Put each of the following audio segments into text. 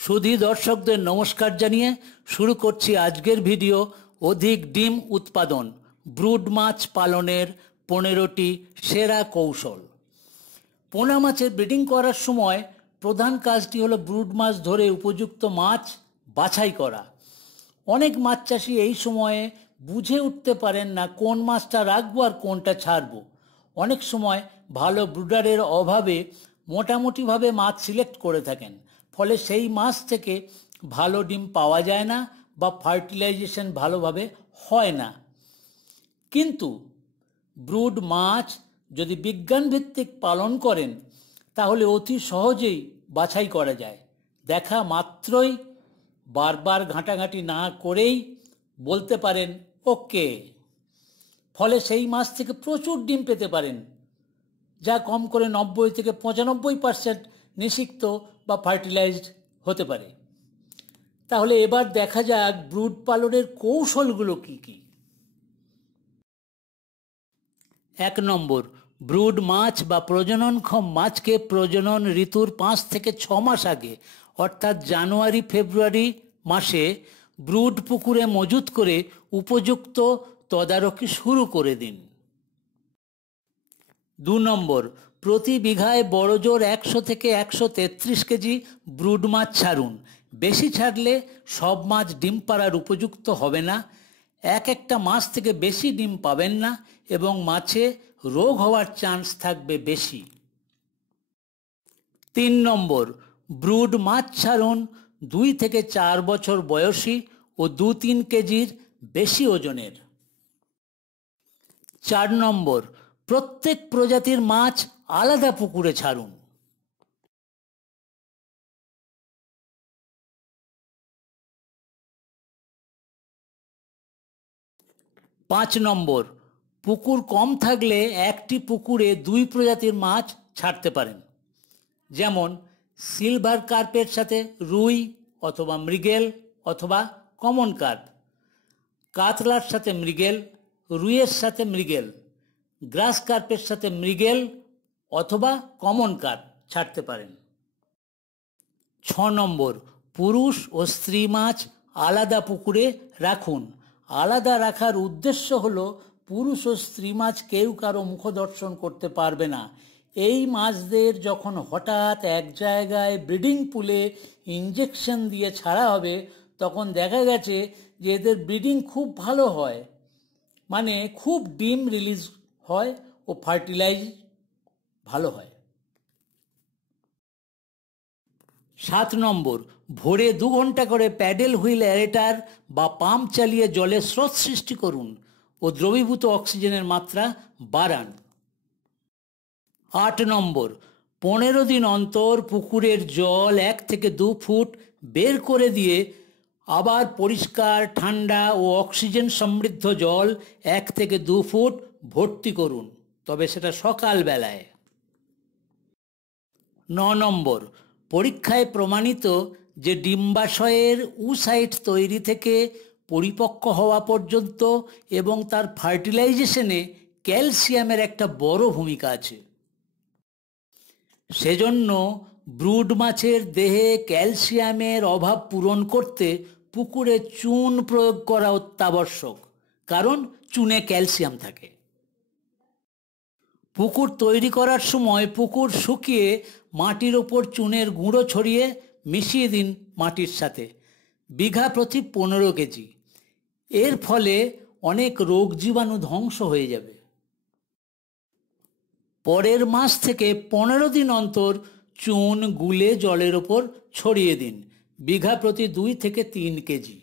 সুধী দর্শকদের নমস্কার জানিয়ে শুরু করছি আজকের ভিডিও। অধিক ডিম উৎপাদন, ব্রুড মাছ পালনের 15টি সেরা কৌশল। পোনা মাছের ব্রিডিং করার সময় প্রধান কাজটি হলো ব্রুড মাছ ধরে উপযুক্ত মাছ বাছাই করা। অনেক মাছ চাষি এই সময়ে বুঝে উঠতে পারেন না কোন মাছটা রাখবো আর কোনটা ছাড়বো। অনেক সময় ভালো ব্রুডারের অভাবে মোটামুটিভাবে মাছ সিলেক্ট করে থাকেন, ফলে সেই মাছ থেকে ভালো ডিম পাওয়া যায় না বা ফার্টিলাইজেশন ভালোভাবে হয় না। কিন্তু ব্রুড মাছ যদি বিজ্ঞানভিত্তিক পালন করেন তাহলে অতি সহজেই বাছাই করা যায়। দেখা মাত্রই, বারবার ঘাঁটাঘাঁটি না করেই বলতে পারেন ওকে। ফলে সেই মাছ থেকে প্রচুর ডিম পেতে পারেন, যা কম করে 90 থেকে 95% নিষিক্ত বা ফার্টিলাইজড হতে পারে। তাহলে এবার দেখা যাক ব্রুড পালনের কৌশলগুলো কি কি। 1 নম্বর, ব্রুড মাছ বা প্রজননক্ষম মাছকে প্রজনন ঋতুর 5 থেকে 6 মাস আগে অর্থাৎ জানুয়ারি ফেব্রুয়ারি মাসে ব্রুড পুকুরে মজুত করে উপযুক্ত তদারকি শুরু করে দিন। 2 নম্বর, প্রতি বিঘায় বড়জোর 100 থেকে 133 কেজি ব্রুড মাছ ছাড়ুন। বেশি ছাড়লে সব মাছ ডিম পাড়ার উপযুক্ত হবে না, একটা মাছ থেকে বেশি ডিম পাবেন না এবং মাছে রোগ হওয়ার চান্স থাকবে বেশি। 3 নম্বর, ব্রুড মাছ ছাড়ুন 2 থেকে 4 বছর বয়সী ও 2-3 কেজির বেশি ওজনের। 4 নম্বর, প্রত্যেক প্রজাতির মাছ আলাদা পুকুরে ছাড়ুন। 5 নম্বর, পুকুর কম থাকলে একটি পুকুরে 2 প্রজাতির মাছ ছাড়তে পারেন, যেমন সিলভার কার্পের সাথে রুই অথবা মৃগেল অথবা কমন কার্প, কাতলার সাথে মৃগেল, রুইয়ের সাথে মৃগেল, গ্রাস কার্পের সাথে মৃগেল অথবা কমন কার্প ছাড়তে পারেন। 6 নম্বর, পুরুষ ও স্ত্রী মাছ আলাদা পুকুরে রাখুন। আলাদা রাখার উদ্দেশ্য হলো পুরুষ ও স্ত্রী মাছ কেউ কারো মুখদর্শন করতে পারবে না। এই মাছদের যখন হঠাৎ এক জায়গায় ব্রিডিং পুলে ইঞ্জেকশন দিয়ে ছাড়া হবে তখন দেখা গেছে যে এদের ব্রিডিং খুব ভালো হয়, মানে খুব ডিম রিলিজ হয় ও ফার্টিলাইজ ভালো হয়। 7 নম্বর, ভোরে 2 ঘন্টা করে প্যাডেল হুইল অ্যারেটার বা পাম্প চালিয়ে জলের স্রোত সৃষ্টি করুন ও দ্রবীভূত অক্সিজেনের মাত্রা বাড়ান। 8 নম্বর, 15 দিন অন্তর পুকুরের জল 1 থেকে 2 ফুট বের করে দিয়ে আবার পরিষ্কার ঠান্ডা ও অক্সিজেন সমৃদ্ধ জল 1 থেকে 2 ফুট ভর্তি করুন, তবে সেটা সকালবেলায়। 9 নম্বর, পরীক্ষায় প্রমাণিত যে ডিম্বাশয়ের উসাইট তৈরি থেকে পরিপক্ক হওয়া পর্যন্ত এবং তার ফার্টিলাইজেশনে ক্যালসিয়ামের একটা বড় ভূমিকা আছে। সেজন্য ব্রুড মাছের দেহে ক্যালসিয়ামের অভাব পূরণ করতে পুকুরে চুন প্রয়োগ করা অত্যাবশ্যক, কারণ চুনে ক্যালসিয়াম থাকে। পুকুর তৈরি করার সময় পুকুর শুকিয়ে মাটির ওপর চুনের গুঁড়ো ছড়িয়ে মিশিয়ে দিন মাটির সাথে, বিঘা প্রতি 15 কেজি। এর ফলে অনেক রোগ জীবাণু ধ্বংস হয়ে যাবে। পরের মাস থেকে 15 দিন অন্তর চুন গুলে জলের ওপর ছড়িয়ে দিন, বিঘা প্রতি 2 থেকে 3 কেজি।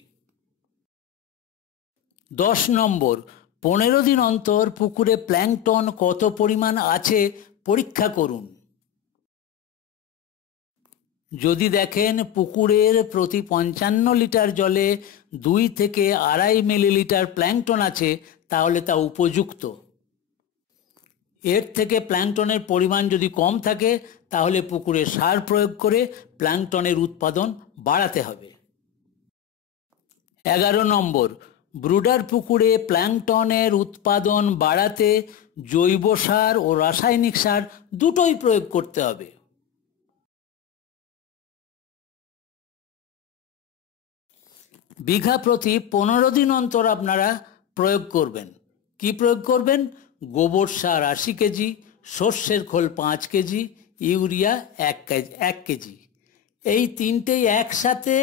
10 নম্বর, 15 দিন অন্তর পুকুরে প্ল্যাঙ্কটন কত পরিমাণ আছে পরীক্ষা করুন। যদি দেখেন পুকুরের প্রতি 55 লিটার জলে 2 থেকে 2.5 মিলিলিটার প্ল্যাঙ্কটন আছে তাহলে তা উপযুক্ত। এর থেকে প্ল্যাঙ্কটনের পরিমাণ যদি কম থাকে তাহলে পুকুরে সার প্রয়োগ করে প্ল্যাঙ্কটনের উৎপাদন বাড়াতে হবে। 11 নম্বর, ব্রুডার পুকুরে প্ল্যাঙ্কটনের উৎপাদন বাড়াতে জৈব সার ও রাসায়নিক সার দুটোই প্রয়োগ করতে হবে। বিঘা প্রতি 15 দিন অন্তর আপনারা প্রয়োগ করবেন। কি প্রয়োগ করবেন? গোবর সার 80 কেজি, সর্ষের খোল 5 কেজি, ইউরিয়া 1 কেজি। এই তিনটেই একসাথে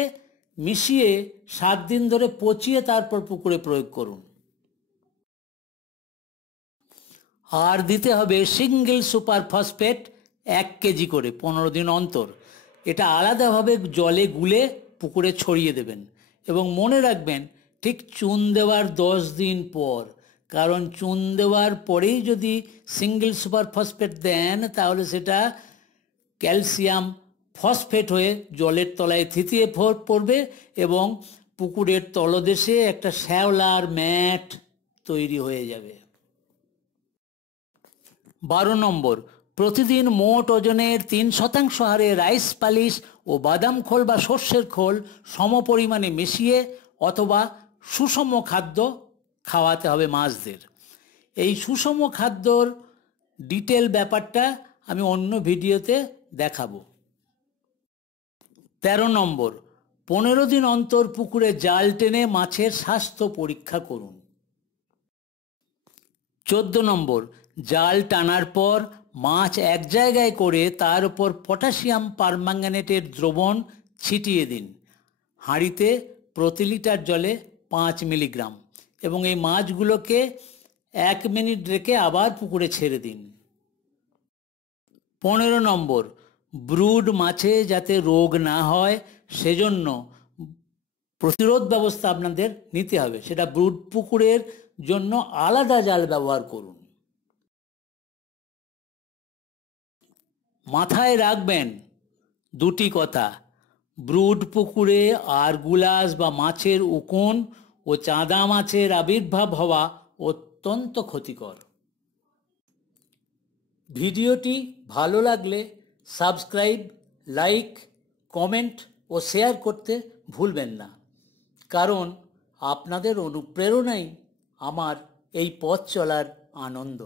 মিশিয়ে 7 দিন ধরে পচিয়ে তারপর পুকুরে প্রয়োগ করুন। আর দিতে হবে সিঙ্গেল সুপার ফসফেট 1 কেজি করে 15 দিন অন্তর। এটা আলাদাভাবে জলে গুলে পুকুরে ছড়িয়ে দেবেন এবং মনে রাখবেন ঠিক চুন দেওয়ার 10 দিন পর, কারণ চুন দেওয়ার পরেই যদি সিঙ্গেল সুপার ফসফেট দেন তাহলে সেটা ক্যালসিয়াম ফসফেট হয়ে জলের তলায় থিতিয়ে পড়বে এবং পুকুরের তলদেশে একটা শ্যাওলার ম্যাট তৈরি হয়ে যাবে। 12 নম্বর, প্রতিদিন মোট ওজনের 3% হারে রাইস পালিশ ও বাদাম খোল বা সর্ষের খোল সমপরিমাণে মিশিয়ে অথবা সুষম খাদ্য খাওয়াতে হবে মাছদের। এই সুষম খাদ্যর ডিটেল ব্যাপারটা আমি অন্য ভিডিওতে দেখাবো। 13 নম্বর, 15 দিন অন্তর পুকুরে জাল টেনে মাছের স্বাস্থ্য পরীক্ষা করুন। 14 নম্বর, জাল টানার পর মাছ এক জায়গায় করে তার উপর পটাশিয়াম পারম্যাঙ্গানেটের দ্রবণ ছিটিয়ে দিন। হাঁড়িতে প্রতি লিটার জলে 5 মিলিগ্রাম এবং এই মাছগুলোকে 1 মিনিট রেখে আবার পুকুরে ছেড়ে দিন। 15 নম্বর, ব্রুড মাছে যাতে রোগ না হয় সেজন্য প্রতিরোধ ব্যবস্থা আপনাদের নিতে হবে। সেটা ব্রুড পুকুরের জন্য আলাদা জাল ব্যবহার করুন। মাথায় রাখবেন দুটি কথা: ব্রুড পুকুরে আরগুলাস বা মাছের উকুন ও চাঁদা মাছের আবির্ভাব হওয়া অত্যন্ত ক্ষতিকর। ভিডিওটি ভালো লাগলে সাবস্ক্রাইব, লাইক, কমেন্ট ও শেয়ার করতে ভুলবেন না, কারণ আপনাদের অনুপ্রেরণাই আমার এই পথ চলার আনন্দ।